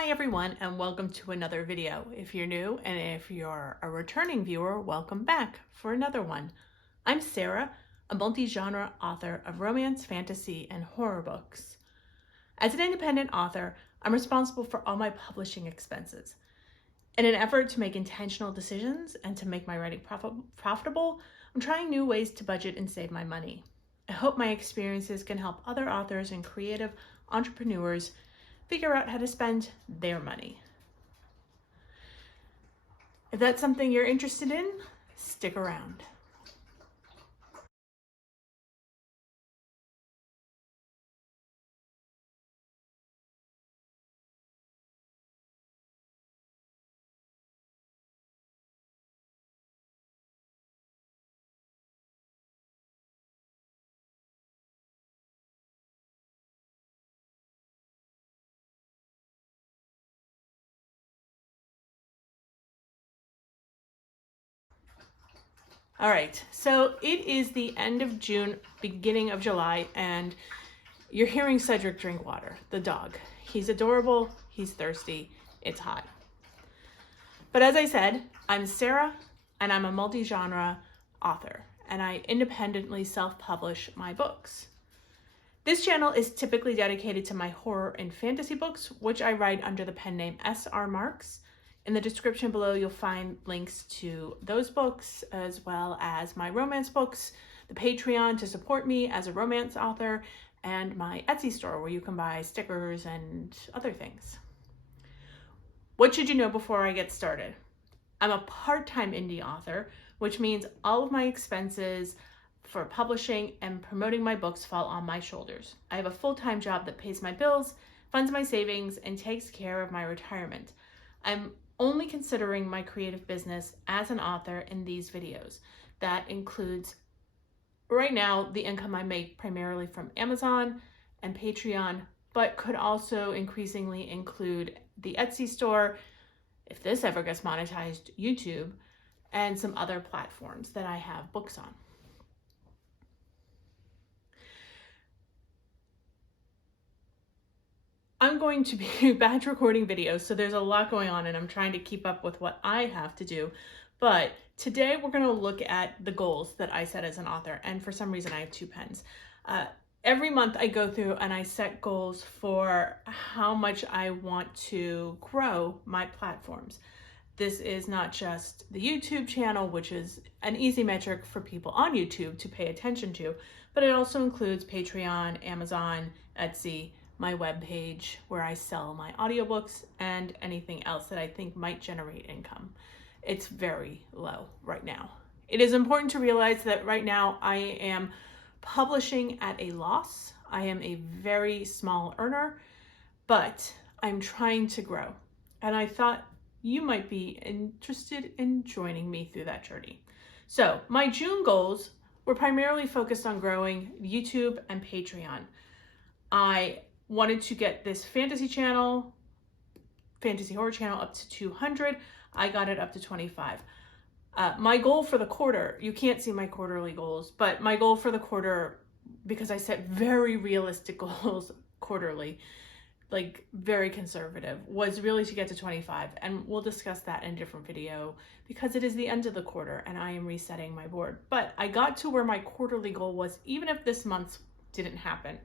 Hi everyone, and welcome to another video. If you're new and if you're a returning viewer, welcome back for another one. I'm Sarah, a multi-genre author of romance, fantasy, and horror books. As an independent author, I'm responsible for all my publishing expenses. In an effort to make intentional decisions and to make my writing profitable, I'm trying new ways to budget and save my money. I hope my experiences can help other authors and creative entrepreneurs figure out how to spend their money. If that's something you're interested in, stick around. All right, so it is the end of June, beginning of July, and you're hearing Cedric drink water, the dog. He's adorable, he's thirsty, it's hot. But as I said, I'm Sarah, and I'm a multi-genre author, and I independently self-publish my books. This channel is typically dedicated to my horror and fantasy books, which I write under the pen name Sara Marks. In the description below, you'll find links to those books, as well as my romance books, the Patreon to support me as a romance author, and my Etsy store where you can buy stickers and other things. What should you know before I get started? I'm a part-time indie author, which means all of my expenses for publishing and promoting my books fall on my shoulders. I have a full-time job that pays my bills, funds my savings, and takes care of my retirement. I'm only considering my creative business as an author in these videos. That includes, right now, the income I make primarily from Amazon and Patreon, but could also increasingly include the Etsy store, if this ever gets monetized, YouTube, and some other platforms that I have books on. I'm going to be batch recording videos, so there's a lot going on and I'm trying to keep up with what I have to do. But today we're going to look at the goals that I set as an author, and for some reason I have two pens. Every month I go through and I set goals for how much I want to grow my platforms. This is not just the YouTube channel, which is an easy metric for people on YouTube to pay attention to, but it also includes Patreon, Amazon, Etsy, my webpage where I sell my audiobooks, and anything else that I think might generate income. It's very low right now. It is important to realize that right now I am publishing at a loss. I am a very small earner, but I'm trying to grow. And I thought you might be interested in joining me through that journey. So my June goals were primarily focused on growing YouTube and Patreon. I wanted to get this fantasy horror channel up to 200. I got it up to 25. My goal for the quarter, you can't see my quarterly goals, but my goal for the quarter, because I set very realistic goals quarterly, like very conservative, was really to get to 25. And we'll discuss that in a different video because it is the end of the quarter and I am resetting my board. But I got to where my quarterly goal was, even if this month didn't happen.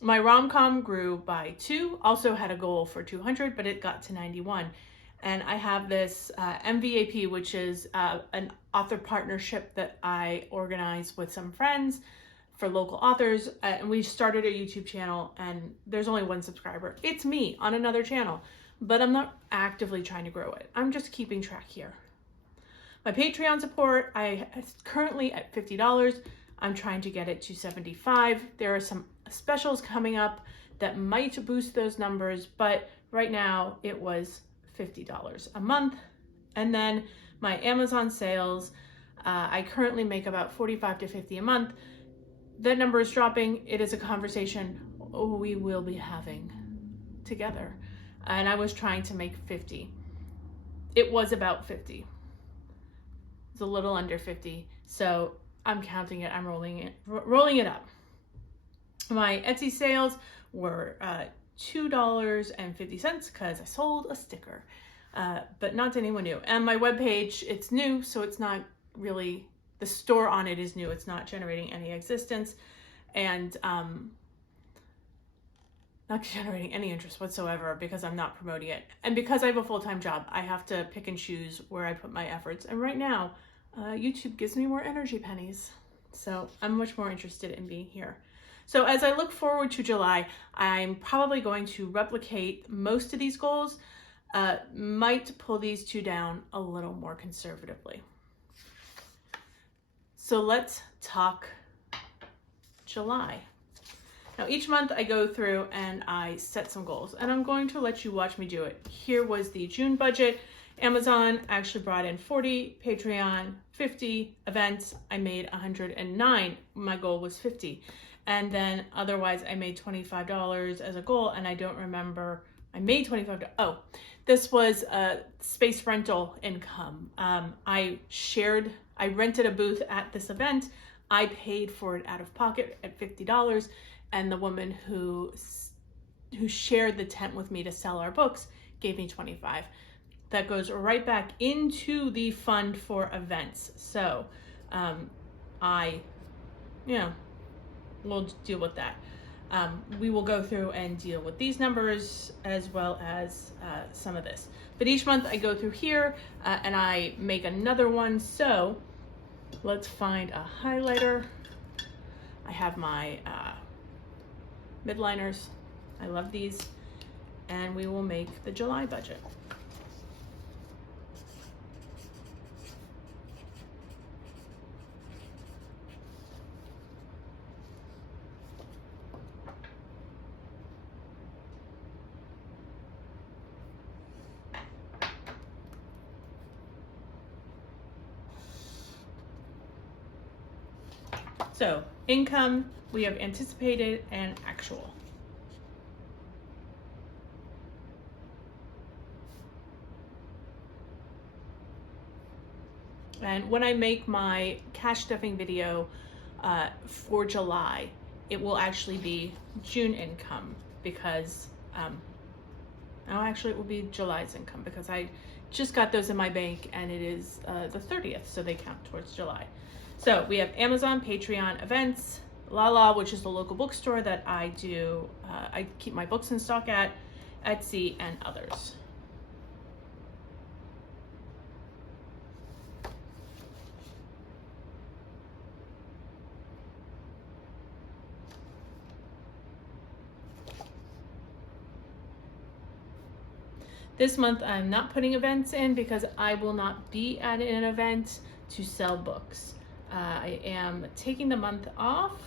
My rom-com grew by 2, also had a goal for 200, but it got to 91. And I have this MVAP, which is an author partnership that I organize with some friends for local authors. And we started a YouTube channel and there's only one subscriber. It's me on another channel, but I'm not actively trying to grow it. I'm just keeping track here. My Patreon support, I currently at $50. I'm trying to get it to 75. There are some specials coming up that might boost those numbers, but right now it was $50 a month. And then my Amazon sales, I currently make about 45 to 50 a month. That number is dropping. It is a conversation we will be having together. And I was trying to make 50. It was about 50. It's a little under 50. So I'm counting it, I'm rolling it up. My Etsy sales were $2.50 because I sold a sticker, but not to anyone new. And my webpage, it's new, so it's not really, the store on it is new. It's not generating any existence, and not generating any interest whatsoever because I'm not promoting it. And because I have a full-time job, I have to pick and choose where I put my efforts. And right now, YouTube gives me more energy pennies. So I'm much more interested in being here. So as I look forward to July, I'm probably going to replicate most of these goals, might pull these two down a little more conservatively. So let's talk July. Now each month I go through and I set some goals, and I'm going to let you watch me do it. Here was the June budget. Amazon actually brought in 40, Patreon 50, events I made 109. My goal was 50. And then otherwise I made $25 as a goal, and I don't remember, I made $25. Oh, this was a space rental income. I rented a booth at this event. I paid for it out of pocket at $50, and the woman who shared the tent with me to sell our books gave me $25. That goes right back into the fund for events. So we'll deal with that. We will go through and deal with these numbers as well as some of this. But each month I go through here and I make another one. So let's find a highlighter. I have my midliners. I love these. And we will make the July budget. So income, we have anticipated and actual. And when I make my cash stuffing video for July, it will actually be June income because, actually it will be July's income because I just got those in my bank and it is the 30th, so they count towards July. So we have Amazon, Patreon, events, Lala, which is the local bookstore that I do, I keep my books in stock at, Etsy, and others. This month I'm not putting events in because I will not be at an event to sell books. I am taking the month off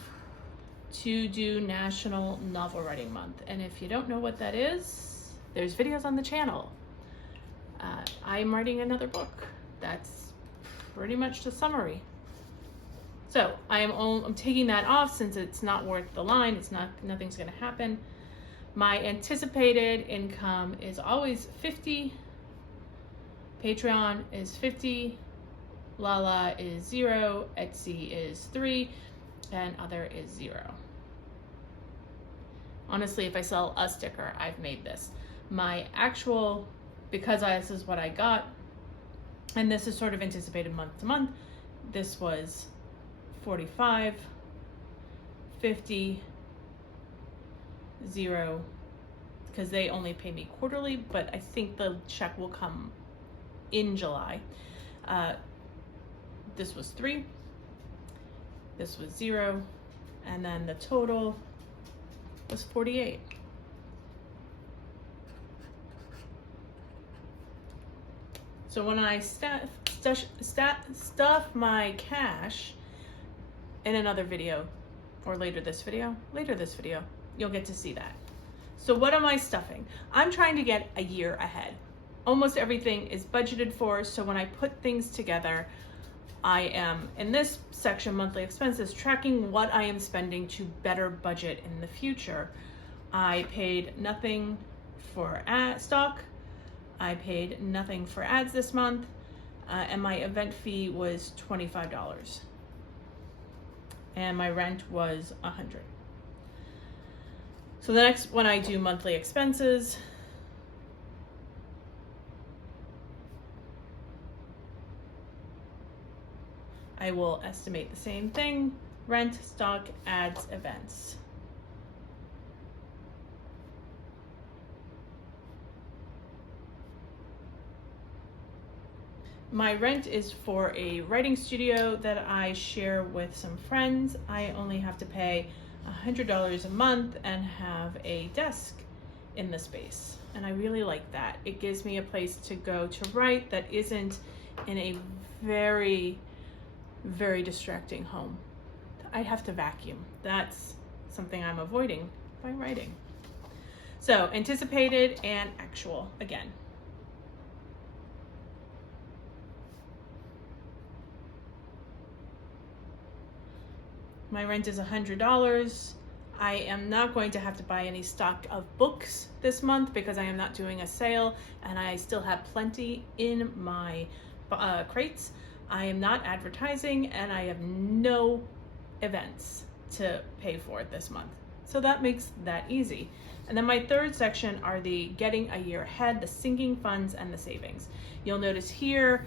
to do National Novel Writing Month. And if you don't know what that is, there's videos on the channel. I'm writing another book. That's pretty much the summary. So I'm taking that off since it's not worth the line. Nothing's gonna happen. My anticipated income is always 50. Patreon is 50. Lala is 0, Etsy is 3, and other is 0. Honestly, if I sell a sticker, I've made this. My actual, because this is what I got, and this is sort of anticipated month to month, this was 45, 50, 0, because they only pay me quarterly, but I think the check will come in July. This was 3, this was 0, and then the total was 48. So when I stuff my cash in another video, or later this video, you'll get to see that. So what am I stuffing? I'm trying to get a year ahead. Almost everything is budgeted for, so when I put things together, I am, in this section, monthly expenses, tracking what I am spending to better budget in the future. I paid nothing for stock. I paid nothing for ads this month, and my event fee was $25. And my rent was $100. So the next, when I do monthly expenses, I will estimate the same thing: rent, stock, ads, events. My rent is for a writing studio that I share with some friends. I only have to pay $100 a month and have a desk in the space. And I really like that. It gives me a place to go to write that isn't in a very, very distracting home. I'd have to vacuum. That's something I'm avoiding by writing. So anticipated and actual again. My rent is $100. I am not going to have to buy any stock of books this month because I am not doing a sale, and I still have plenty in my crates. I am not advertising, and I have no events to pay for this month. So that makes that easy. And then my third section are the getting a year ahead, the sinking funds, and the savings. You'll notice here,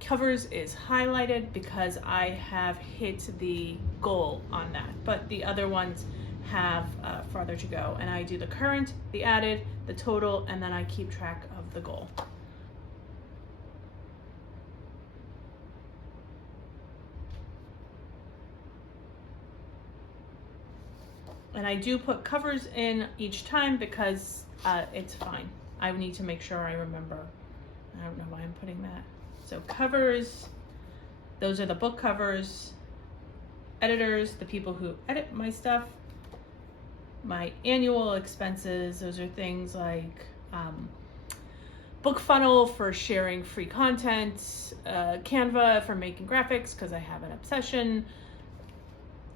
covers is highlighted because I have hit the goal on that, but the other ones have farther to go. And I do the current, the added, the total, and then I keep track of the goal. And I do put covers in each time because it's fine. I need to make sure I remember. I don't know why I'm putting that. So covers, those are the book covers. Editors, the people who edit my stuff. My annual expenses, those are things like Book Funnel for sharing free content, Canva for making graphics because I have an obsession,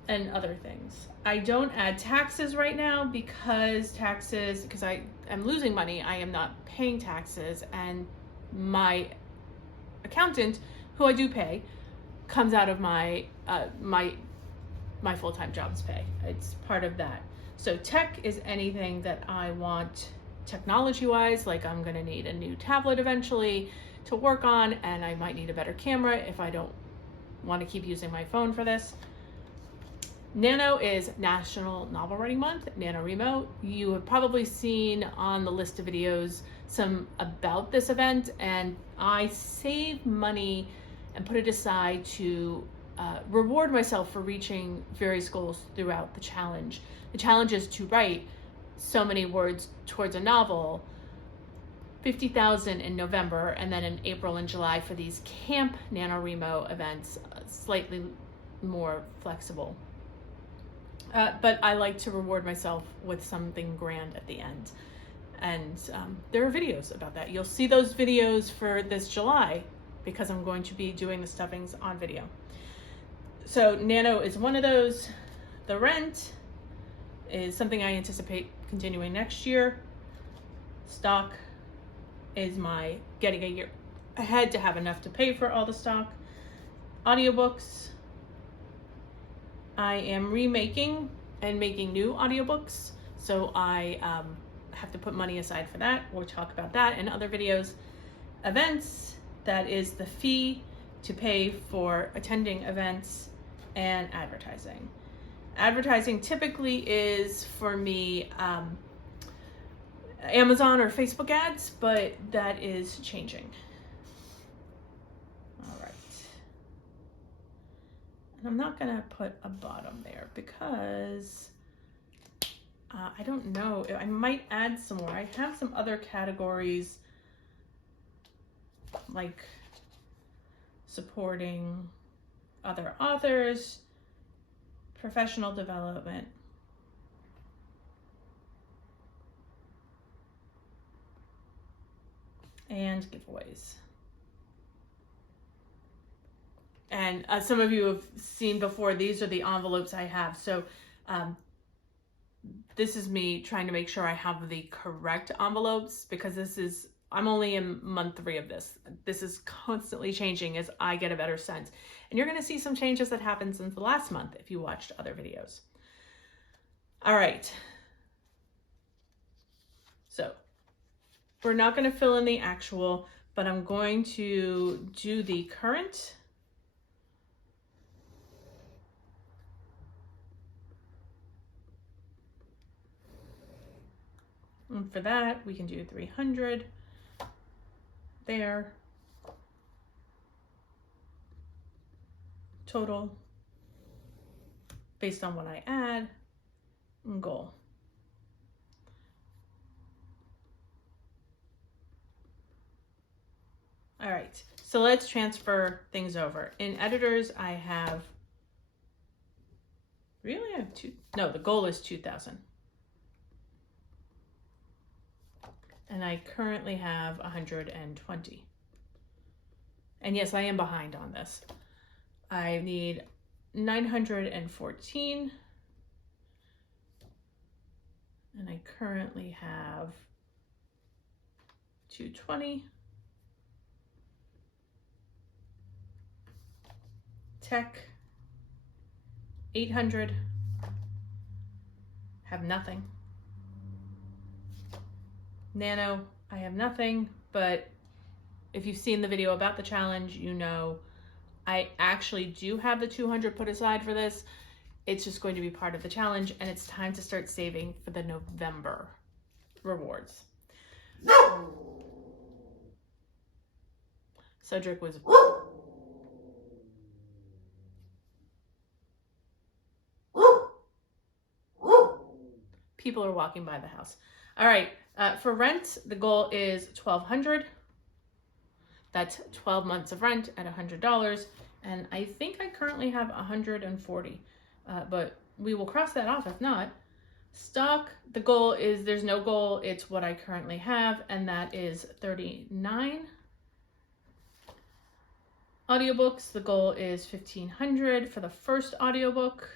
and other things. I don't add taxes right now because I am losing money. I am not paying taxes, and my accountant, who I do pay, comes out of my my full-time job's pay. It's part of that. So tech is anything that I want technology-wise, like I'm gonna need a new tablet eventually to work on, and I might need a better camera if I don't want to keep using my phone for this. Nano is National Novel Writing Month, NaNoWriMo. You have probably seen on the list of videos some about this event, and I save money and put it aside to reward myself for reaching various goals throughout the challenge. The challenge is to write so many words towards a novel, 50,000 in November, and then in April and July for these camp NaNoWriMo events, slightly more flexible. But I like to reward myself with something grand at the end. And there are videos about that. You'll see those videos for this July because I'm going to be doing the stuffings on video. So Nano is one of those. The rent is something I anticipate continuing next year. Stock is my getting a year ahead to have enough to pay for all the stock. Audiobooks, I am remaking and making new audiobooks, so I have to put money aside for that. We'll talk about that in other videos. Events, that is the fee to pay for attending events. And advertising. Advertising typically is, for me, Amazon or Facebook ads, but that is changing. All right. And I'm not gonna put a bottom there because I don't know. I might add some more. I have some other categories like supporting other authors, professional development, and giveaways. And some of you have seen before, these are the envelopes I have. So this is me trying to make sure I have the correct envelopes because I'm only in month 3 of this. This is constantly changing as I get a better sense. And you're gonna see some changes that happened since the last month if you watched other videos. All right, So we're not going to fill in the actual, but I'm going to do the current. And for that, we can do 300 there. Total based on what I add and goal. All right, so let's transfer things over. In editors, I have, really I have the goal is 2,000. And I currently have 120. And yes, I am behind on this. I need 914. And I currently have 220. Tech, 800. Have nothing. Nano, I have nothing, but if you've seen the video about the challenge, you know I actually do have the 200 put aside for this. It's just going to be part of the challenge, and it's time to start saving for the November rewards. Cedric was... People are walking by the house. All right, for rent, the goal is $1,200. That's 12 months of rent at $100. And I think I currently have 140, but we will cross that off if not. Stock, the goal is, there's no goal, it's what I currently have, and that is 39. Audiobooks, the goal is 1,500 for the first audiobook.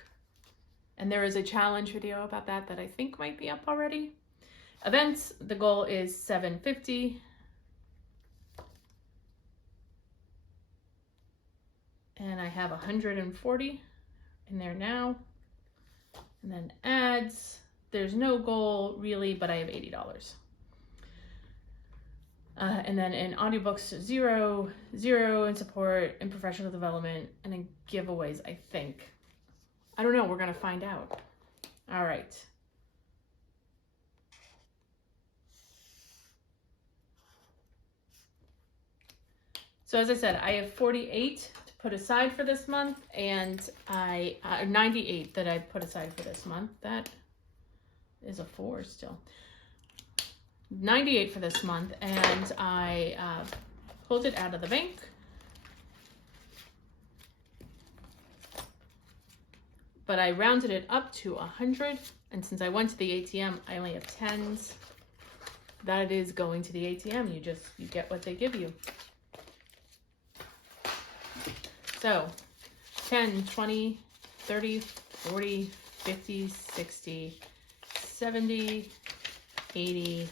And there is a challenge video about that I think might be up already. Events, the goal is 750. And I have 140 in there now. And then ads, there's no goal really, but I have $80. And then in audiobooks, zero in support, in professional development, and in giveaways, I think. I don't know, we're gonna find out. All right. So as I said, I have 48 to put aside for this month, and 98 that I put aside for this month. That is a 4 still. 98 for this month, and I pulled it out of the bank. But I rounded it up to 100, and since I went to the ATM, I only have 10s. That is going to the ATM. You get what they give you. So 10, 20, 30, 40, 50, 60, 70, 80,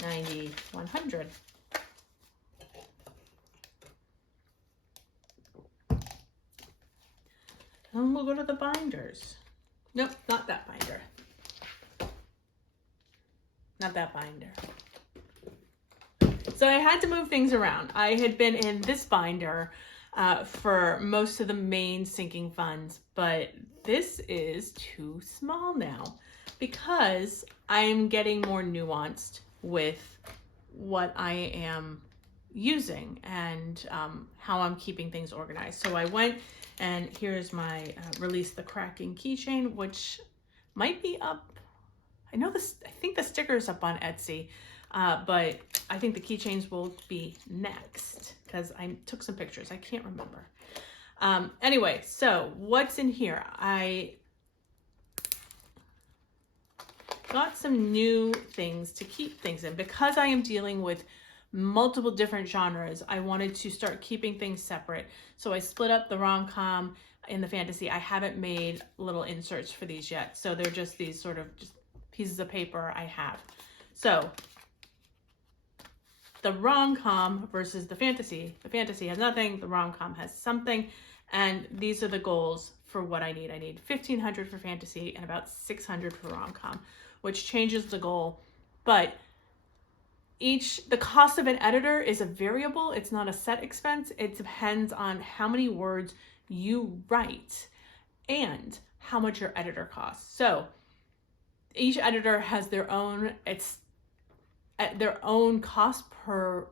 90, 100. And we'll go to the binders. Nope, not that binder. Not that binder. So I had to move things around. I had been in this binder for most of the main sinking funds, but this is too small now because I'm getting more nuanced with what I am using and how I'm keeping things organized. So I went, and here's my Release the Cracking keychain, which might be up. I think the sticker is up on Etsy, but I think the keychains will be next because I took some pictures. I can't remember. Anyway, so what's in here? I got some new things to keep things in because I am dealing with multiple different genres. I wanted to start keeping things separate. So I split up the rom-com and the fantasy. I haven't made little inserts for these yet. So they're just these sort of just pieces of paper I have. So the rom-com versus the fantasy. The fantasy has nothing, the rom-com has something. And these are the goals for what I need. I need 1,500 for fantasy and about 600 for rom-com, which changes the goal. But the cost of an editor is a variable. It's not a set expense. It depends on how many words you write and how much your editor costs. So each editor has their own, it's at their own cost per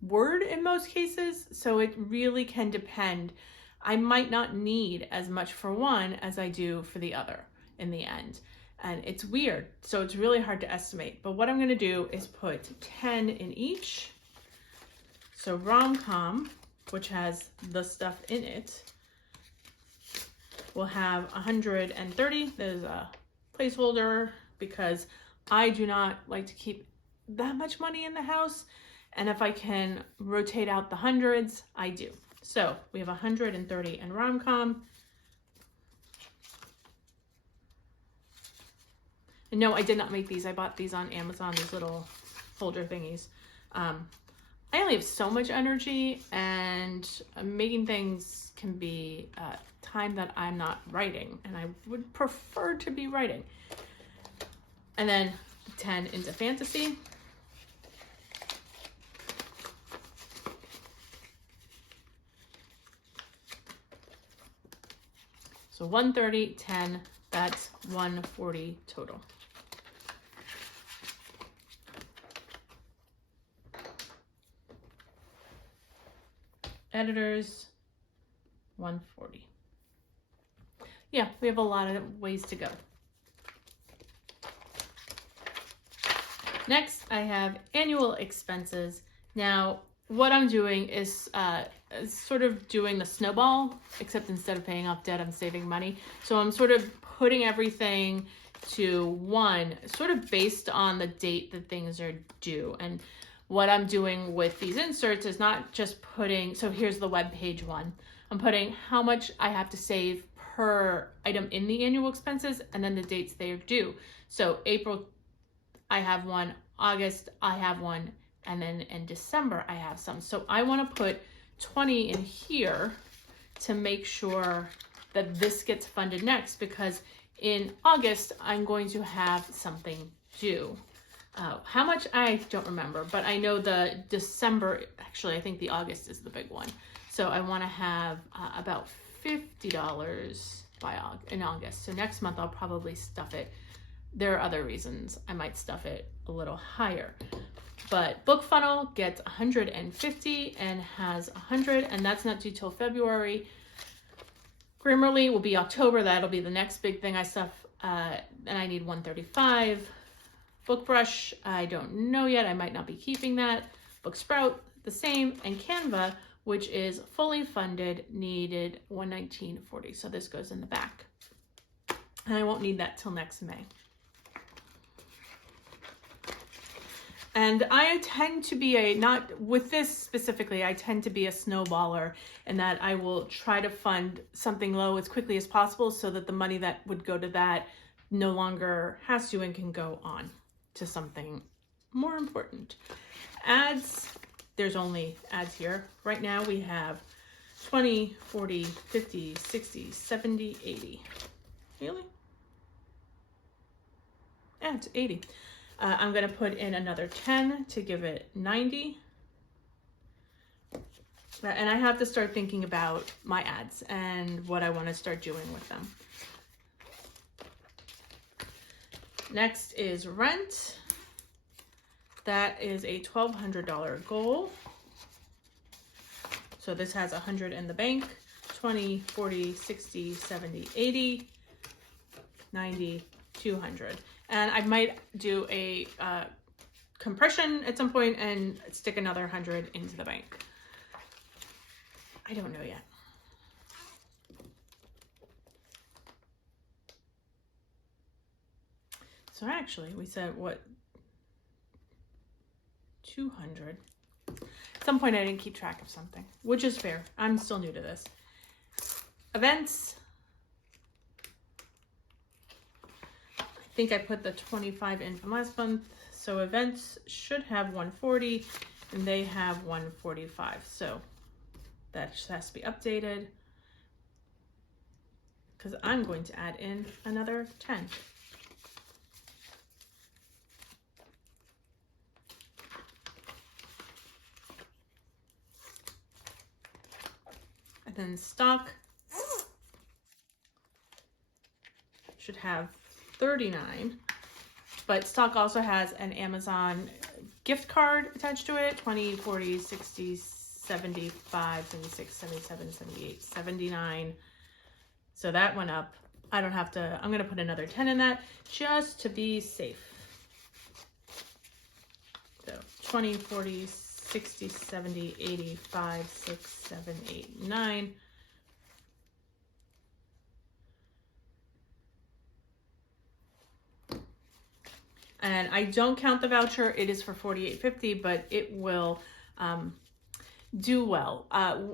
word in most cases. So it really can depend. I might not need as much for one as I do for the other in the end. And it's weird. So it's really hard to estimate. But what I'm going to do is put 10 in each. So rom-com, which has the stuff in it, will have 130. There's a placeholder because I do not like to keep that much money in the house. And if I can rotate out the hundreds, I do. So we have 130 in rom-com. And no, I did not make these. I bought these on Amazon, these little folder thingies. I only have so much energy, and making things can be time that I'm not writing, and I would prefer to be writing. And then 10 into fantasy. So 130, 10, that's 140 total. Editors, 140. Yeah, we have a lot of ways to go. Next, I have annual expenses. Now, what I'm doing is sort of doing the snowball, except instead of paying off debt, I'm saving money. So I'm sort of putting everything to one, sort of based on the date that things are due. And what I'm doing with these inserts is not just putting, so here's the web page one. I'm putting how much I have to save per item in the annual expenses and then the dates they are due. So April, I have one, August, I have one, and then in December, I have some. So I want to put 20 in here to make sure that this gets funded next, because in August, I'm going to have something due. How much, I don't remember, but I know the December, actually, I think the August is the big one. So I want to have about $50 in August. So next month, I'll probably stuff it. There are other reasons I might stuff it a little higher. But BookFunnel gets 150 and has 100, and that's not due till February. Grammarly will be October. That'll be the next big thing I stuff, and I need 135. BookBrush, I don't know yet. I might not be keeping that. BookSprout, the same. And Canva, which is fully funded, needed 119.40. So this goes in the back. And I won't need that till next May. And I tend to be not with this specifically, I tend to be a snowballer in that I will try to fund something low as quickly as possible so that the money that would go to that no longer has to and can go on to something more important. Ads, there's only ads here. Right now we have 20, 40, 50, 60, 70, 80. Really? Yeah, it's 80. I'm going to put in another 10 to give it 90. And I have to start thinking about my ads and what I want to start doing with them. Next is rent. That is a $1,200 goal. So this has 100 in the bank, 20, 40, 60, 70, 80, 90, 200. And I might do a compression at some point and stick another 100 into the bank. I don't know yet. So actually, we said what? 200. At some point I didn't keep track of something, which is fair. I'm still new to this. Events. I think I put the 25 in from last month. So events should have 140 and they have 145. So that just has to be updated because I'm going to add in another 10. then stock should have 39, but stock also has an Amazon gift card attached to it, 20, 40, 60, 75, 76, 77, 78, 79. So that went up. I don't have to, I'm going to put another 10 in that just to be safe. So 20, 40, 60, 70, 85, 6, 7, 8, 9. And I don't count the voucher. It is for $48.50, but it will do well.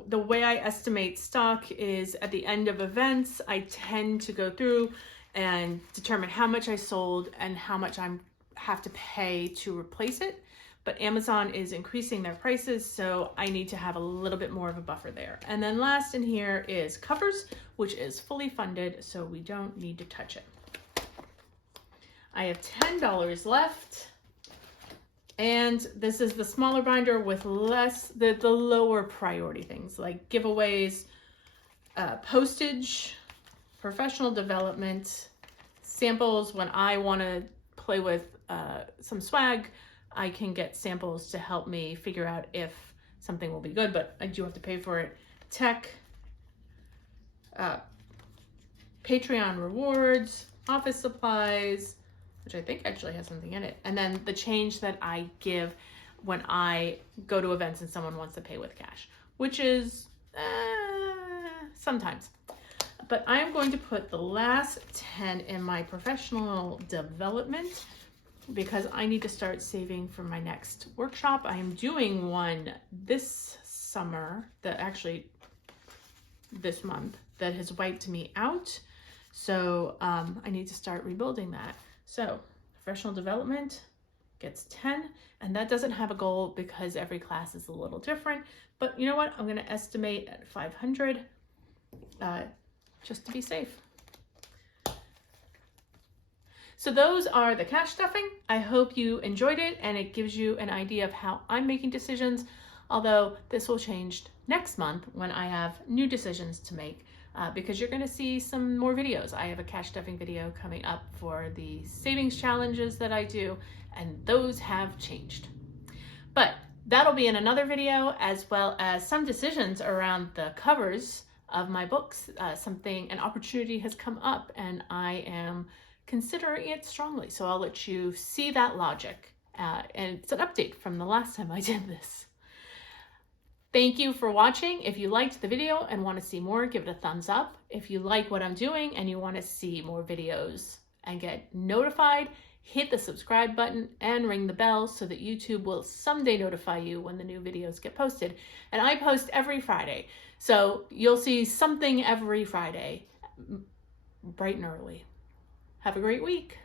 The way I estimate stock is at the end of events, I tend to go through and determine how much I sold and how much I have to pay to replace it. But Amazon is increasing their prices, so I need to have a little bit more of a buffer there. And then last in here is covers, which is fully funded, so we don't need to touch it. I have $10 left. And this is the smaller binder with less, the lower priority things like giveaways, postage, professional development, samples. When I want to play with some swag, I can get samples to help me figure out if something will be good, but I do have to pay for it. Tech, Patreon rewards, office supplies, which I think actually has something in it. And then the change that I give when I go to events and someone wants to pay with cash, which is sometimes. But I'm going to put the last 10 in my professional development because I need to start saving for my next workshop. I am doing one this summer, actually this month, that has wiped me out. So I need to start rebuilding that. So professional development gets 10, and that doesn't have a goal because every class is a little different. But you know what? I'm going to estimate at 500 just to be safe. So those are the cash stuffing. I hope you enjoyed it and it gives you an idea of how I'm making decisions, although this will change next month when I have new decisions to make. Because you're going to see some more videos. I have a cash stuffing video coming up for the savings challenges that I do, and those have changed. But that'll be in another video, as well as some decisions around the covers of my books. An opportunity has come up, and I am considering it strongly. So I'll let you see that logic. And it's an update from the last time I did this. Thank you for watching. If you liked the video and want to see more, give it a thumbs up. If you like what I'm doing and you want to see more videos and get notified, hit the subscribe button and ring the bell so that YouTube will someday notify you when the new videos get posted. And I post every Friday, so you'll see something every Friday, bright and early. Have a great week.